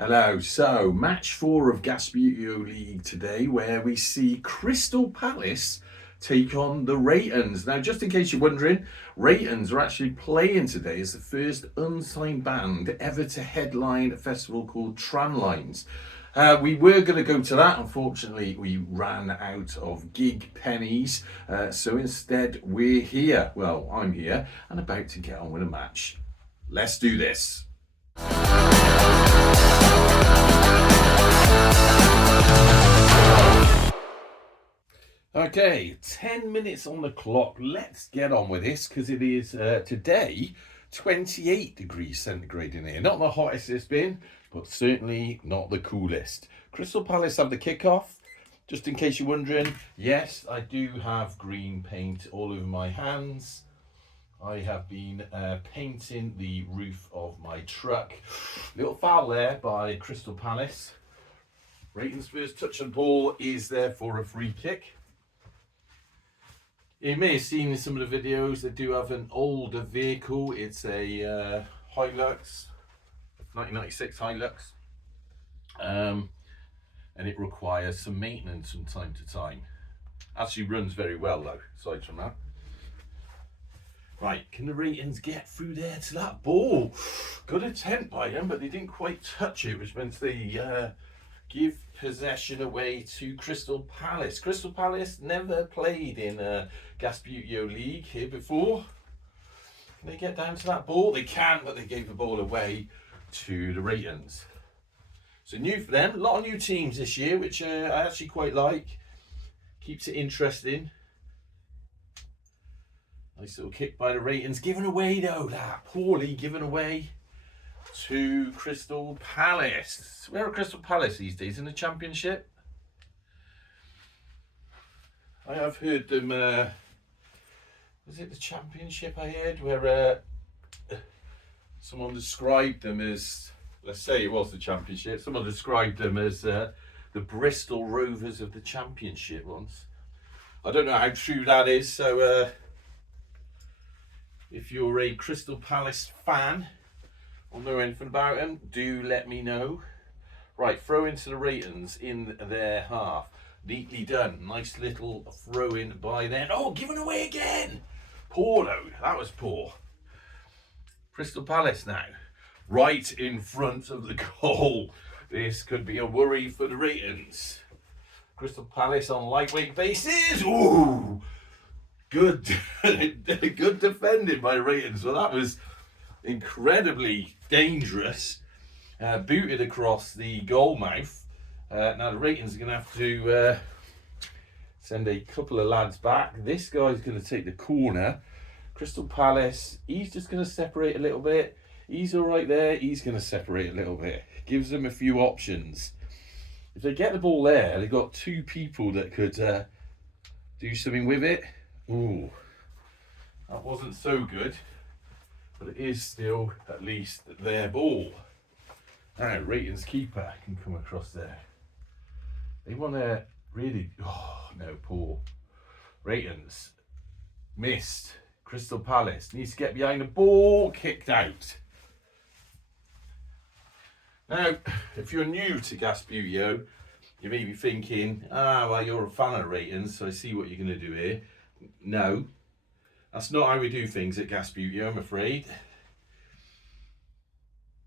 Hello, so match 4 of Gasbbuteo League today, where we see Crystal Palace take on the Reytons. Now, just in case you're wondering, Reytons are actually playing today as the first unsigned band ever to headline a festival called Tramlines. We were going to go to that. Unfortunately, we ran out of gig pennies. So instead, we're here. Well, I'm here and about to get on with a match. Let's do this. Okay, 10 minutes on the clock. Let's get on with this because it is today 28 degrees centigrade in here. Not the hottest it's been, but certainly not the coolest. Crystal Palace have the kickoff. Just in case you're wondering, yes, I do have green paint all over my hands. I have been painting the roof of my truck. Little foul there by Crystal Palace. Reytons' first touch and ball is there for a free kick. You may have seen in some of the videos, they do have an older vehicle. It's a Hilux, 1996 Hilux. And it requires some maintenance from time to time. Actually runs very well though, aside from that. Right, can the Reytons get through there to that ball? Good attempt by them, but they didn't quite touch it, which means they give possession away to Crystal Palace. Crystal Palace never played in Gasbbuteo League here before. Can they get down to that ball? They can, but they gave the ball away to the Reytons. So new for them. A lot of new teams this year, which I actually quite like. Keeps it interesting. Nice little kick by the Reytons. Given away though, that poorly given away to Crystal Palace. Where are Crystal Palace these days? In the Championship? I have heard them, was it the Championship I heard? Where someone described them as, let's say it was the Championship, someone described them as the Bristol Rovers of the Championship once. I don't know how true that is, so if you're a Crystal Palace fan or know anything about them, do let me know. Right, throw into the Reytons in their half. Neatly done. Nice little throw in by then. Oh, given away again. Poor though. That was poor. Crystal Palace now. Right in front of the goal. This could be a worry for the Reytons. Crystal Palace on lightweight bases. Ooh. Good, good defending by Reytons. Well, that was incredibly dangerous. Booted across the goal mouth. Now the Reytons are going to have to send a couple of lads back. This guy's going to take the corner. Crystal Palace, he's just going to separate a little bit. He's all right there. He's going to separate a little bit. Gives them a few options. If they get the ball there, they've got two people that could do something with it. Ooh, that wasn't so good, but it is still at least their ball. Now, Reytons' keeper can come across there. They want to really, oh no, poor. Reytons missed. Crystal Palace needs to get behind the ball, kicked out. Now, if you're new to Gasbbuteo, you may be thinking, well, you're a fan of Reytons, so I see what you're going to do here. No, that's not how we do things at Gasbbuteo, I'm afraid.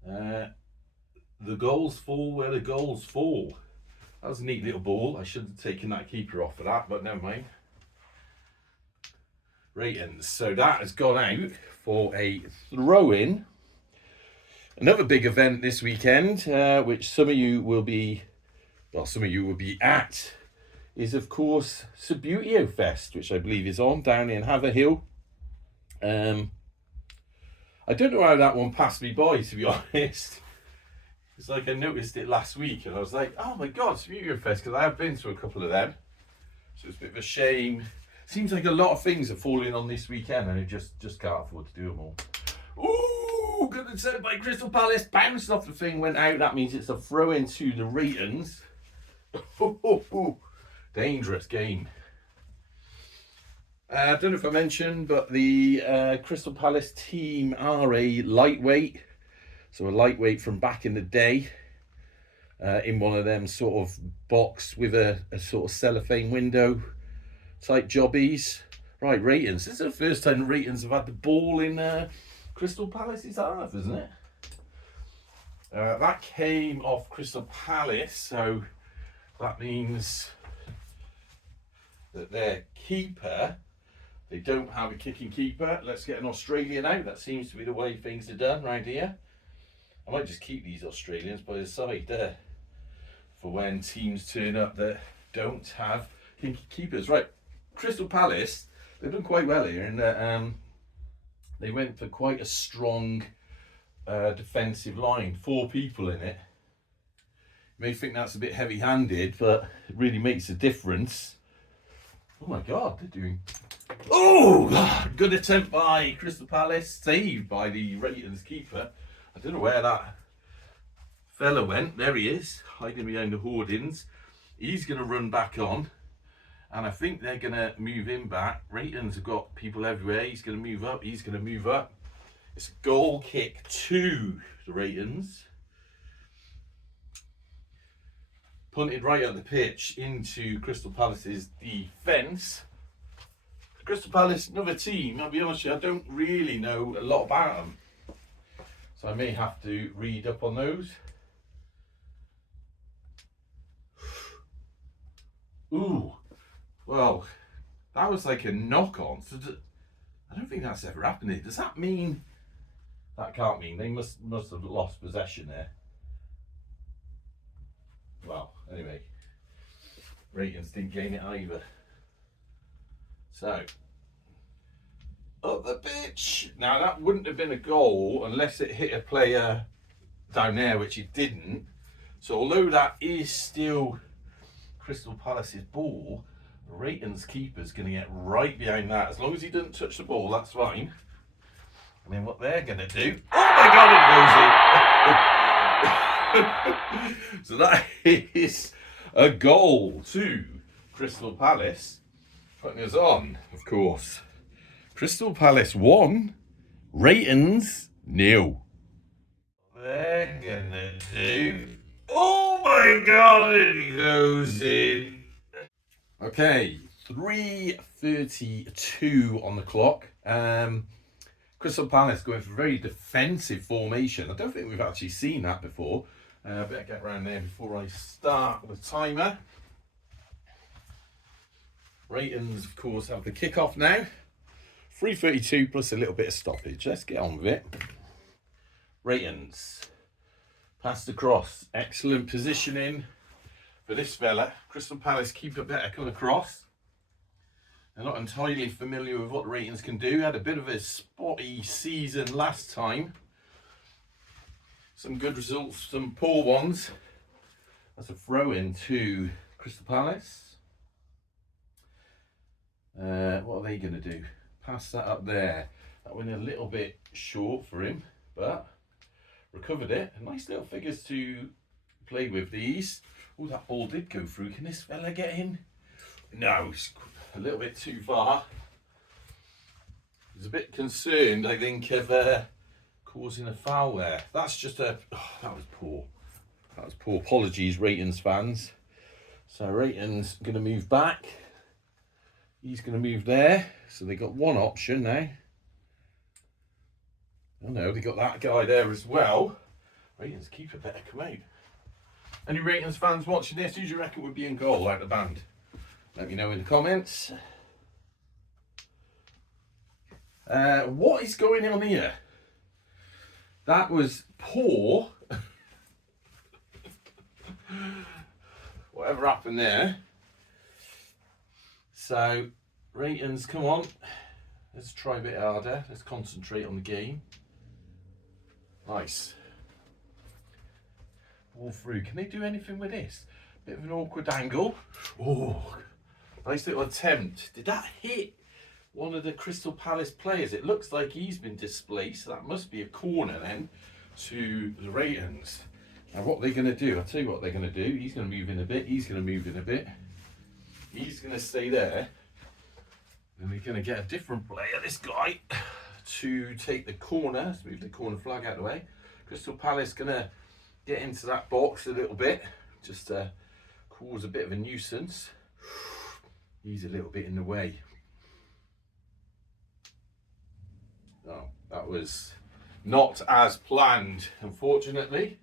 The goals fall where the goals fall. That was a neat little ball. I should have taken that keeper off for that, but never mind. Reytons. So that has gone out for a throw-in. Another big event this weekend, which some of you will be at, is of course Gasbbuteo Fest, which I believe is on down in Haverhill. I don't know how that one passed me by, to be honest. It's like I noticed it last week and I was like, oh my god, Gasbbuteo Fest, because I have been to a couple of them. So it's a bit of a shame. Seems like a lot of things are falling on this weekend and I just can't afford to do them all. Ooh, good attempt by Crystal Palace. Bounced off the thing, went out. That means it's a throw in to the Reytons. Dangerous game. I don't know if I mentioned, but the Crystal Palace team are a lightweight. So a lightweight from back in the day. in one of them sort of box with a sort of cellophane window type jobbies. Right, Reytons. This is the first time Reytons have had the ball in Crystal Palace's half, isn't it? That came off Crystal Palace, so that means that their keeper, they don't have a kicking keeper. Let's get an Australian out. That seems to be the way things are done right here. I might just keep these Australians by the side there for when teams turn up that don't have kicking keepers. Right, Crystal Palace, they've done quite well here in that they went for quite a strong defensive line, 4 people in it. You may think that's a bit heavy-handed, but it really makes a difference. Oh my God, they're doing... Oh, good attempt by Crystal Palace, saved by the Reytons keeper. I don't know where that fella went. There he is, hiding behind the hoardings. He's going to run back on, and I think they're going to move him back. Reytons have got people everywhere. He's going to move up. He's going to move up. It's a goal kick to the Reytons. Punted right at the pitch into Crystal Palace's defence. Crystal Palace, another team, I'll be honest with you, I don't really know a lot about them. So I may have to read up on those. Ooh, well, that was like a knock-on. So I don't think that's ever happened. Does that mean... That can't mean they must have lost possession there. Well, anyway, Reytons didn't gain it either. So, up the pitch. Now that wouldn't have been a goal unless it hit a player down there, which it didn't. So although that is still Crystal Palace's ball, the Reytons keeper's going to get right behind that. As long as he doesn't touch the ball, that's fine. And then what they're going to do... Oh my God, it goes in! So that is a goal to Crystal Palace. Putting us on, of course. Crystal Palace 1, Reytons 0. They're going to do... Oh my God, it goes in! Okay, 3:32 on the clock. Crystal Palace going for a very defensive formation. I don't think we've actually seen that before. Better get around there before I start the timer. Reytons, of course, have the kick-off now. 3:32 plus a little bit of stoppage. Let's get on with it. Reytons. Passed across. Excellent positioning for this fella. Crystal Palace keeper better come across. They're not entirely familiar with what the Reytons can do. Had a bit of a spotty season last time. Some good results, some poor ones. That's a throw-in to Crystal Palace. What are they going to do? Pass that up there. That went a little bit short for him, but recovered it. Nice little figures to play with these. Oh, that ball did go through. Can this fella get in? No, it's a little bit too far. He's a bit concerned, I think, of causing a foul there. That's just a... Oh, that was poor. That was poor. Apologies, Reytons fans. So Reytons going to move back. He's going to move there. So they got one option now. Oh no, they got that guy there as well. Reytons keeper better come out. Any Reytons fans watching this, who do you reckon would be in goal out of the band? Let me know in the comments. What is going on here? That was poor. Whatever happened there. So, Reytons, come on. Let's try a bit harder. Let's concentrate on the game. Nice. Ball through. Can they do anything with this? Bit of an awkward angle. Oh, nice little attempt. Did that hit one of the Crystal Palace players? It looks like he's been displaced. So that must be a corner then to the Reytons. Now what they're going to do, I'll tell you what they're going to do. He's going to move in a bit. He's going to move in a bit. He's going to stay there. Then we're going to get a different player, this guy, to take the corner. Let's move the corner flag out of the way. Crystal Palace going to get into that box a little bit, just to cause a bit of a nuisance. He's a little bit in the way. Oh, that was not as planned, unfortunately.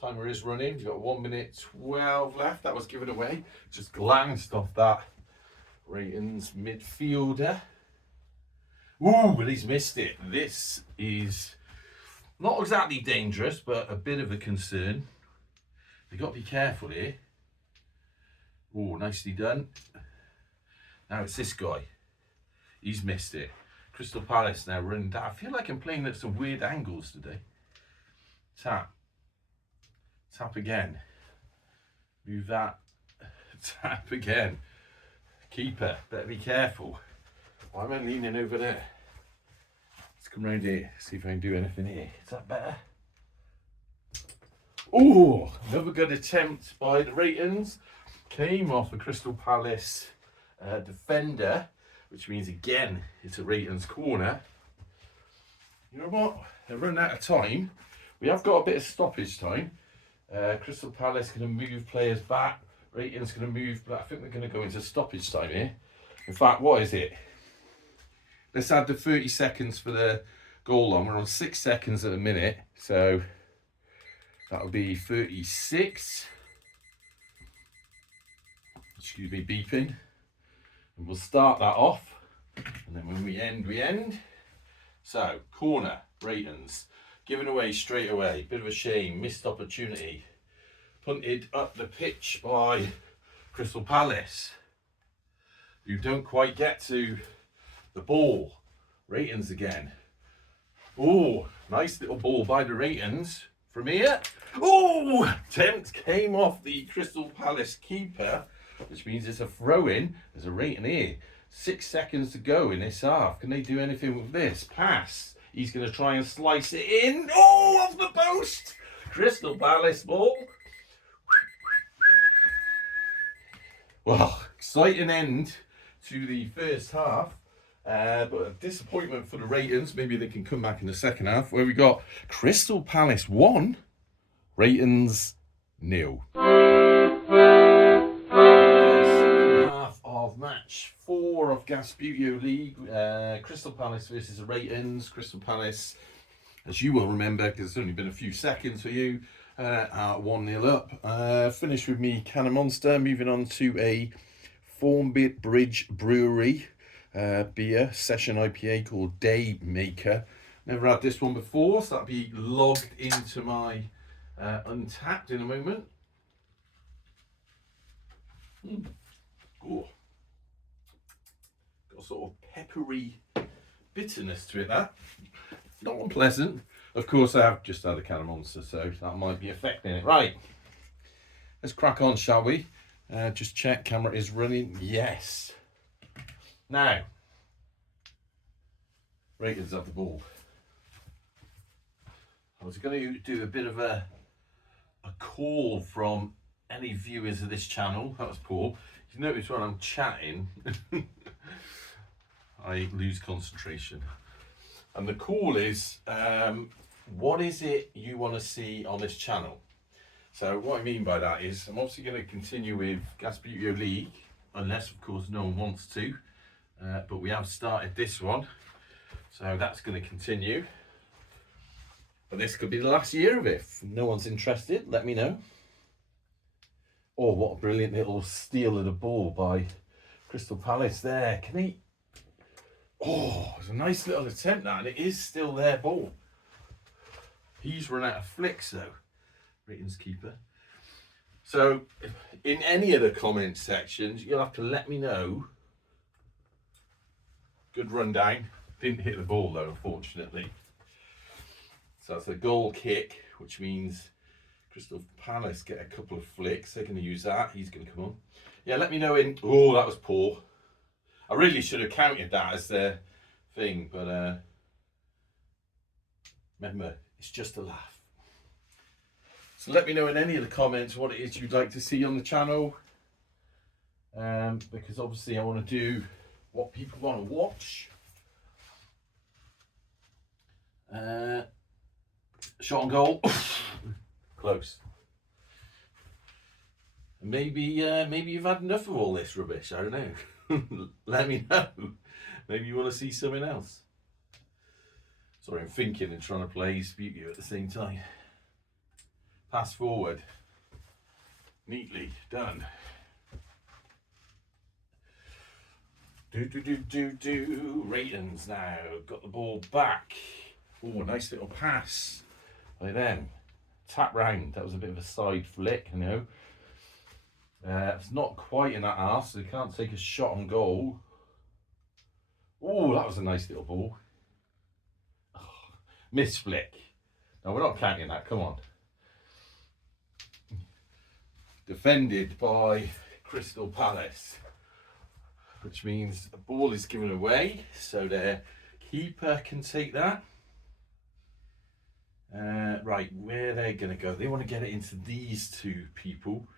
Timer is running. We've got 1 minute 12 left. That was given away. Just glanced off that Reytons midfielder. Ooh, but he's missed it. This is not exactly dangerous, but a bit of a concern. You've got to be careful here. Oh, nicely done. Now it's this guy. He's missed it. Crystal Palace now running down. I feel like I'm playing at some weird angles today. Tap. Tap again. Move that. Tap again. Keeper, better be careful. Why am I leaning over there? Let's come round here, see if I can do anything here. Is that better? Oh, another good attempt by the Reytons. Came off the Crystal Palace defender, which means again it's a Reytons corner. You know what? They've run out of time. We have got a bit of stoppage time. Crystal Palace going to move players back. Reytons going to move, but I think we're going to go into stoppage time here. In fact, what is it? Let's add the 30 seconds for the goal on. We're on 6 seconds at the minute, so that'll be 36. Excuse me, beeping. And we'll start that off, and then when we end, we end. So, corner, Reytons. Given away straight away. Bit of a shame, missed opportunity. Punted up the pitch by Crystal Palace, who don't quite get to the ball. Reytons again. Oh, nice little ball by the Reytons from here. Oh, attempt came off the Crystal Palace keeper, which means it's a throw-in. There's a Reyton here. 6 seconds to go in this half. Can they do anything with this? Pass. He's going to try and slice it in. Oh, off the post. Crystal Palace ball. Well, exciting end to the first half. But a disappointment for the Reytons. Maybe they can come back in the second half, where we got Crystal Palace 1, Reytons 0. Second half of match 4 of Gasbbuteo League. Crystal Palace versus the Reytons. Crystal Palace, as you will remember, because it's only been a few seconds for you, 1-0 up. Finished with me, Cannon Monster. Moving on to a Thornbit Bridge Brewery beer session IPA called Day Maker. Never had this one before, so that'll be logged into my Untapped in a moment. Oh, got a sort of peppery bitterness to it. That not unpleasant. Of course, I have just had a Cannon Monster, so that might be affecting it. Right, let's crack on, shall we? Just check camera is running. Yes. Now, Reytons have the ball. I was going to do a bit of a call from any viewers of this channel. That was Paul. You notice when I'm chatting, I lose concentration. And the call is, what is it you want to see on this channel? So what I mean by that is, I'm obviously going to continue with Gasbbuteo League, unless of course no one wants to. But we have started this one, so that's going to continue. But this could be the last year of it. If no one's interested, let me know. Oh, what a brilliant little steal of the ball by Crystal Palace there. Can he? Oh, it's a nice little attempt that, and it is still their ball. He's run out of flicks though, Reytons keeper. So, in any of the comment sections, you'll have to let me know. Good run down. Didn't hit the ball though, unfortunately. So that's a goal kick, which means Crystal Palace get a couple of flicks. They're going to use that. He's going to come on. Yeah, let me know in. Oh, that was poor. I really should have counted that as the thing, but remember, it's just a laugh. So let me know in any of the comments what it is you'd like to see on the channel. Because obviously I want to do what people want to watch. Shot on goal. close. Maybe maybe you've had enough of all this rubbish. I don't know. Let me know. Maybe you want to see something else. Sorry, I'm thinking and trying to play Gasbbuteo at the same time. Pass forward. Neatly done. Reytons now got the ball back. Oh, nice little pass by them. Tap round. That was a bit of a side flick, you know. It's not quite in that arse, so they can't take a shot on goal. Oh, that was a nice little ball. Oh, miss flick. No, we're not counting that. Come on. Defended by Crystal Palace, which means the ball is given away, so their keeper can take that. Right, where they're going to go? They want to get it into these two people.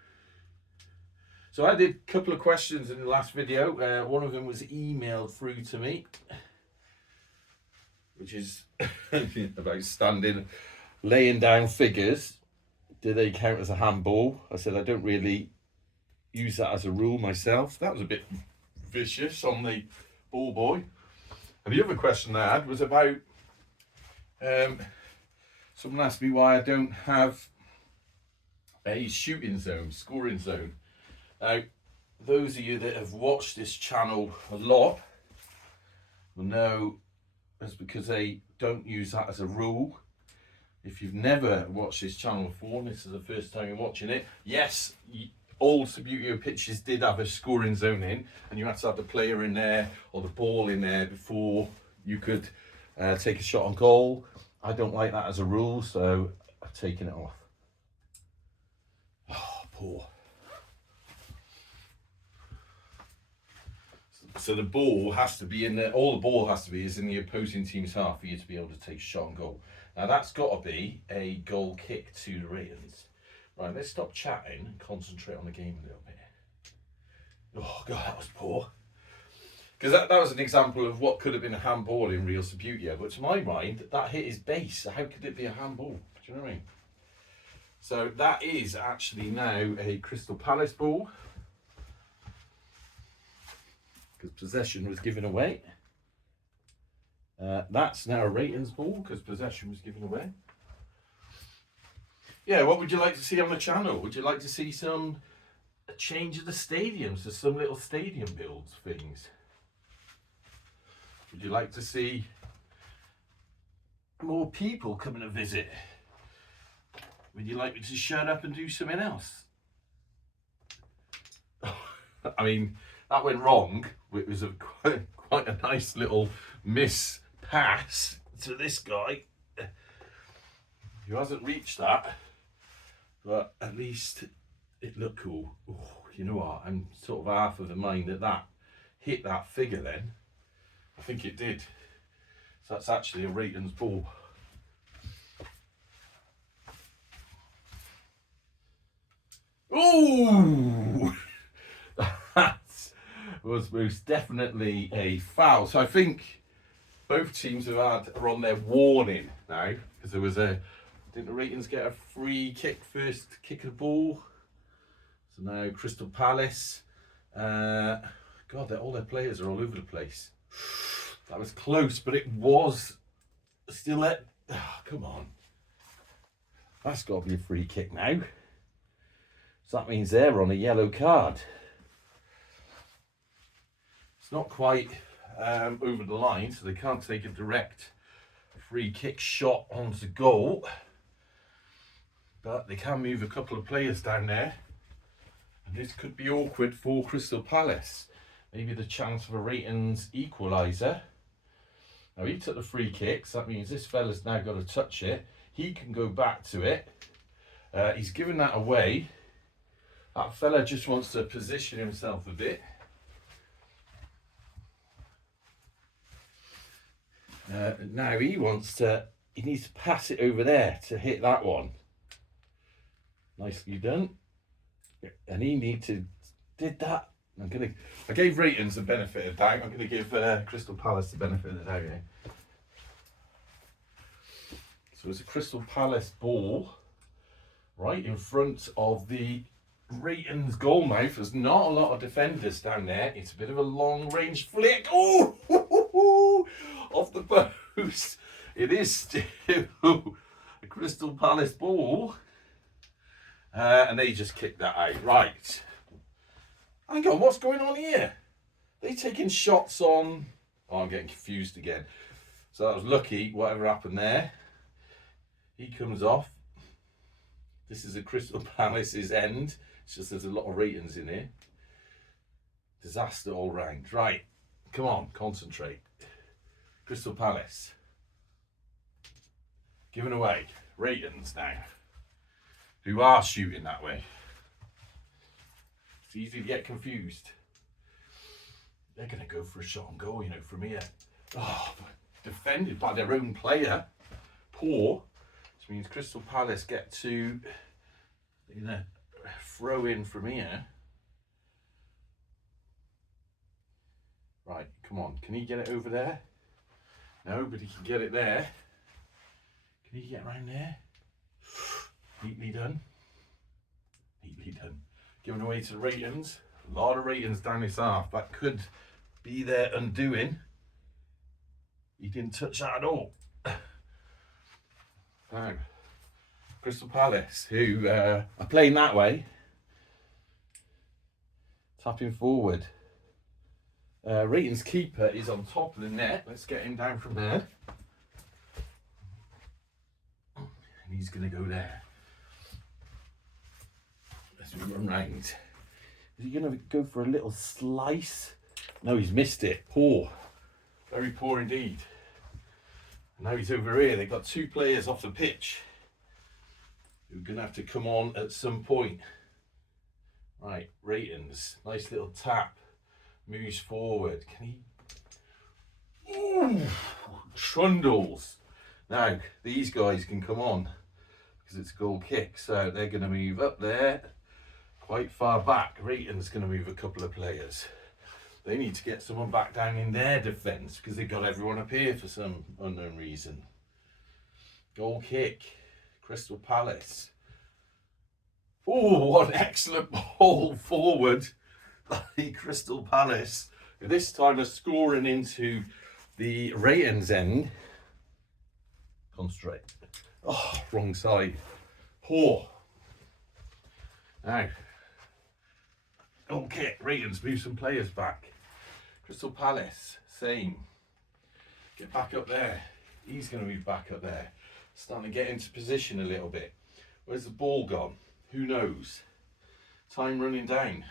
So I did a couple of questions in the last video. One of them was emailed through to me, which is about standing, laying down figures. Do they count as a handball? I said I don't really use that as a rule myself. That was a bit vicious on the ball boy. And the other question I had was about someone asked me why I don't have a shooting zone, scoring zone. Now, those of you that have watched this channel a lot will know it's because they don't use that as a rule. If you've never watched this channel before, and this is the first time you're watching it, yes, old Gasbbuteo pitches did have a scoring zone in, and you had to have the player in there or the ball in there before you could take a shot on goal. I don't like that as a rule, so I've taken it off. Oh, poor. So the ball has to be in there, all the ball has to be is in the opposing team's half for you to be able to take a shot on goal. Now that's got to be a goal kick to the Reytons. Right, let's stop chatting and concentrate on the game a little bit. Oh God, that was poor. Because that was an example of what could have been a handball in real Gasbbuteo, but to my mind, that hit his base. So how could it be a handball? Do you know what I mean? So that is actually now a Crystal Palace ball. Because possession was given away. That's now a Reytons ball because possession was given away. Yeah, what would you like to see on the channel? Would you like to see a change of the stadiums to some little stadium builds things? Would you like to see more people coming to visit? Would you like me to shut up and do something else? I mean, that went wrong. It was quite a nice little miss pass to this guy who hasn't reached that, but at least it looked cool. Oh, you know what? I'm sort of half of the mind that hit that figure then. I think it did. So that's actually a Reytons ball. Oh! That was most definitely a foul. So I think both teams are on their warning now, because there was didn't the Reytons get a free kick first kick of the ball? So now Crystal Palace. God, all their players are all over the place. That was close, but it was still at. Oh, come on. That's got to be a free kick now. So that means they're on a yellow card. It's not quite over the line, so they can't take a direct free kick shot onto goal. But they can move a couple of players down there. And this could be awkward for Crystal Palace. Maybe the chance of a Reytons equaliser. Now he took the free kick, so that means this fella's now got to touch it. He can go back to it. He's given that away. That fella just wants to position himself a bit. Now he needs to pass it over there to hit that one. Nicely done. And he did that. I gave Reytons the benefit of the doubt. I'm going to give Crystal Palace the benefit of the doubt here. So it's a Crystal Palace ball. right in front of the Reytons goal mouth. There's not a lot of defenders down there. It's a bit of a long range flick. Oh, off the post. It is still a Crystal Palace ball. And they just kicked that out. Right. Hang on, what's going on here? They taking shots on... Oh, I'm getting confused again. So that was lucky, whatever happened there. He comes off. This is a Crystal Palace's end. It's just there's a lot of Reytons in here. Disaster all round. Right, come on, concentrate. Crystal Palace. Giving away. Reytons now. Who are shooting that way. It's easy to get confused. They're going to go for a shot on goal, you know, from here. Oh, defended by their own player. Poor. Which means Crystal Palace get to, you know, throw in from here. Right, come on. Can he get it over there? No, but he can get it there. Can he get around there? Neatly done. Neatly done. Given away to the Reytons. A lot of Reytons down this half. That could be their undoing. He didn't touch that at all. Now, Crystal Palace, who are playing that way. Tapping forward. Reyton's keeper is on top of the net. Let's get him down from there. And he's going to go there. Let's run round. Is he going to go for a little slice? No, he's missed it. Poor. Very poor indeed. Now he's over here. They've got two players off the pitch who are going to have to come on at some point. Right, Reytons. Nice little tap. Moves forward. Can he? Ooh, trundles. Now, these guys can come on because it's a goal kick. So they're going to move up there quite far back. Reyton's going to move a couple of players. They need to get someone back down in their defence because they've got everyone up here for some unknown reason. Goal kick. Crystal Palace. Oh, what an excellent ball forward by Crystal Palace. This time are scoring into the Reytons end. Concentrate. Oh, wrong side. Poor. Now, goal kick. Reytons move some players back. Crystal Palace, same. Get back up there. He's going to move back up there. Starting to get into position a little bit. Where's the ball gone? Who knows? Time running down.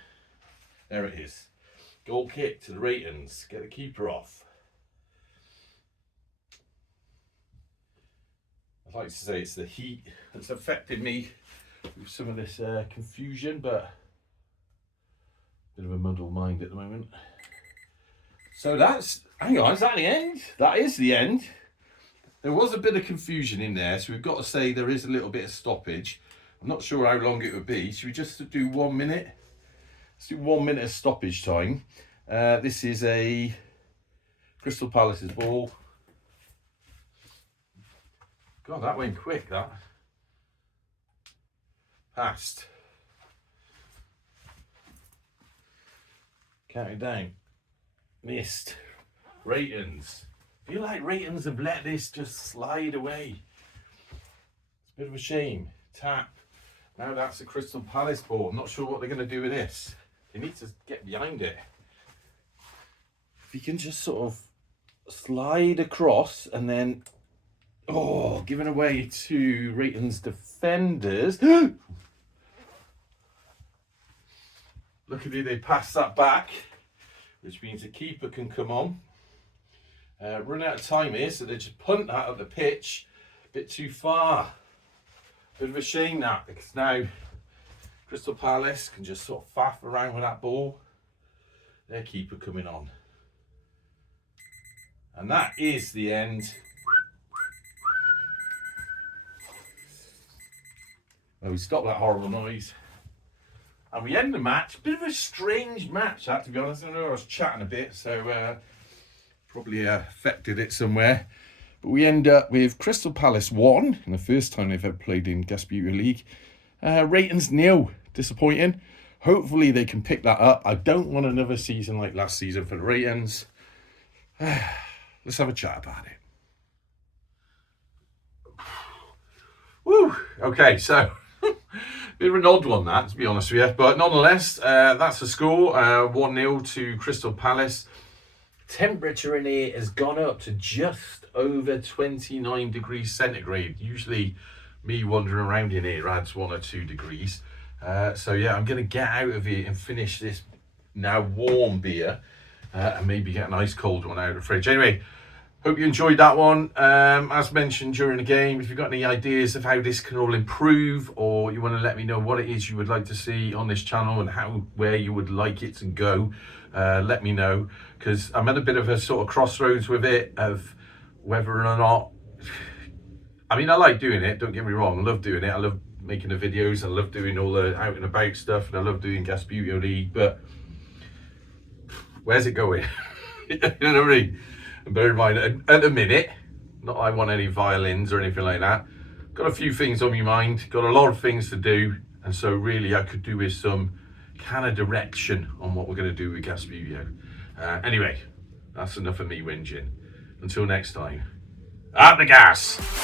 There it is. Goal kick to the Reytons. Get the keeper off. I'd like to say it's the heat that's affected me with some of this confusion, but a bit of a muddled mind at the moment. So that's, hang on, is that the end? That is the end. There was a bit of confusion in there, so we've got to say there is a little bit of stoppage. I'm not sure how long it would be. Should we just do 1 minute? Let's do 1 minute of stoppage time. This is a Crystal Palace's ball. God, that went quick, that. Passed. Counting down. Missed. Reytons. Feel like Reytons have let this just slide away. It's a bit of a shame. Tap. Now that's a Crystal Palace ball. I'm not sure what they're going to do with this. They need to get behind it. If you can just sort of slide across and then, oh, giving away to Reytons defenders. Look at it, they pass that back, which means the keeper can come on. Run out of time here, so they just punt that at the pitch. A bit too far. Bit of a shame that, because now Crystal Palace can just sort of faff around with that ball. Their keeper coming on. And that is the end. Well, we stopped that horrible noise. And we end the match. Bit of a strange match, that, to be honest. I know I was chatting a bit, so probably affected it somewhere. But we end up with Crystal Palace 1, and the first time they've ever played in Gasbbuteo League. Reytons nil. Disappointing. Hopefully they can pick that up. I don't want another season like last season for the Reytons. Let's have a chat about it. Woo! Okay, so bit of an odd one that, to be honest with you. But nonetheless, that's the score. 1-0 to Crystal Palace. Temperature in here has gone up to just over 29 degrees centigrade. Usually me wandering around in here adds 1 or 2 degrees. So yeah, I'm going to get out of here and finish this now warm beer. And maybe get an ice cold one out of the fridge. Anyway, hope you enjoyed that one. As mentioned during the game, if you've got any ideas of how this can all improve, or you want to let me know what it is you would like to see on this channel and where you would like it to go, let me know, because I'm at a bit of a sort of crossroads with it of whether or not, I mean, I like doing it, don't get me wrong, I love doing it, I love making the videos, I love doing all the out and about stuff, and I love doing Gasbbuteo League, but where's it going? You know what I mean? And bear in mind, at the minute, not I want any violins or anything like that. Got a few things on my mind, got a lot of things to do, and so really I could do with some kind of direction on what we're going to do with Gasbbuteo. Anyway, that's enough of me whinging. Until next time, up the gas!